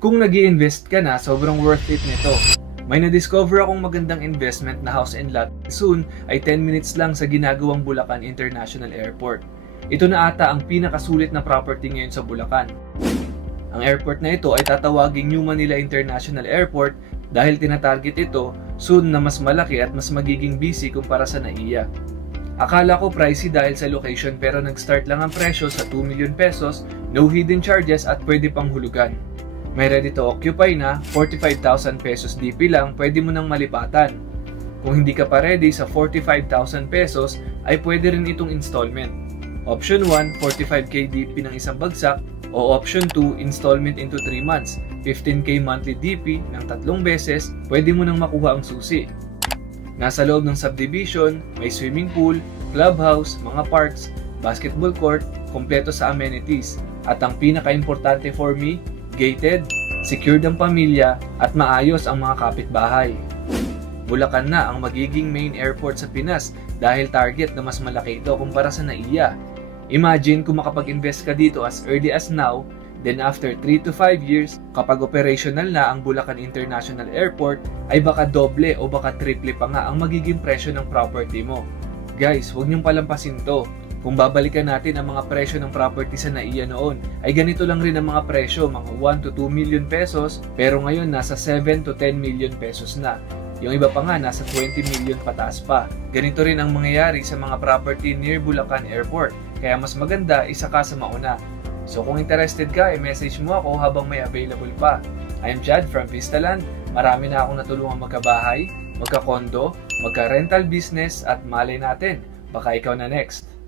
Kung nag-i-invest ka na, sobrang worth it nito. May na-discover akong magandang investment na house and lot. Soon ay 10 minutes lang sa ginagawang Bulacan International Airport. Ito na ata ang pinakasulit na property ngayon sa Bulacan. Ang airport na ito ay tatawaging New Manila International Airport dahil tinatarget ito soon na mas malaki at mas magiging busy kumpara sa NAIA. Akala ko pricey dahil sa location pero nag-start lang ang presyo sa 2 million pesos, no hidden charges at pwede pang hulugan. May ready to occupy na 45,000 pesos DP lang, pwede mo nang malipatan. Kung hindi ka pa ready sa 45,000 pesos ay pwede rin itong installment. Option 1, 45k DP ng isang bagsak o option 2, installment into 3 months, 15k monthly DP ng 3 beses, pwede mo nang makuha ang susi. Nasa loob ng subdivision, may swimming pool, clubhouse, mga parks, basketball court, kompleto sa amenities. At ang pinaka-importante for me, gated, secured ang pamilya, at maayos ang mga kapitbahay. Bulacan na ang magiging main airport sa Pinas dahil target na mas malaki ito kumpara sa NAIA. Imagine kung makapag-invest ka dito as early as now, then after 3 to 5 years, kapag operational na ang Bulacan International Airport, ay baka doble o baka triple pa nga ang magiging presyo ng property mo. Guys, huwag niyong palampasin to. Kung babalikan natin ang mga presyo ng property sa NAIA noon, ay ganito lang rin ang mga presyo, mga 1 to 2 million pesos, pero ngayon nasa 7 to 10 million pesos na. Yung iba pa nga nasa 20 million pataas pa. Ganito rin ang mangyayari sa mga property near Bulacan Airport, kaya mas maganda isa ka sa mauna. So kung interested ka, i-message mo ako habang may available pa. I am Chad from Vistaland. Marami na akong natulungan magkabahay, magka-condo, magka-rental business at malay natin, baka ikaw na next.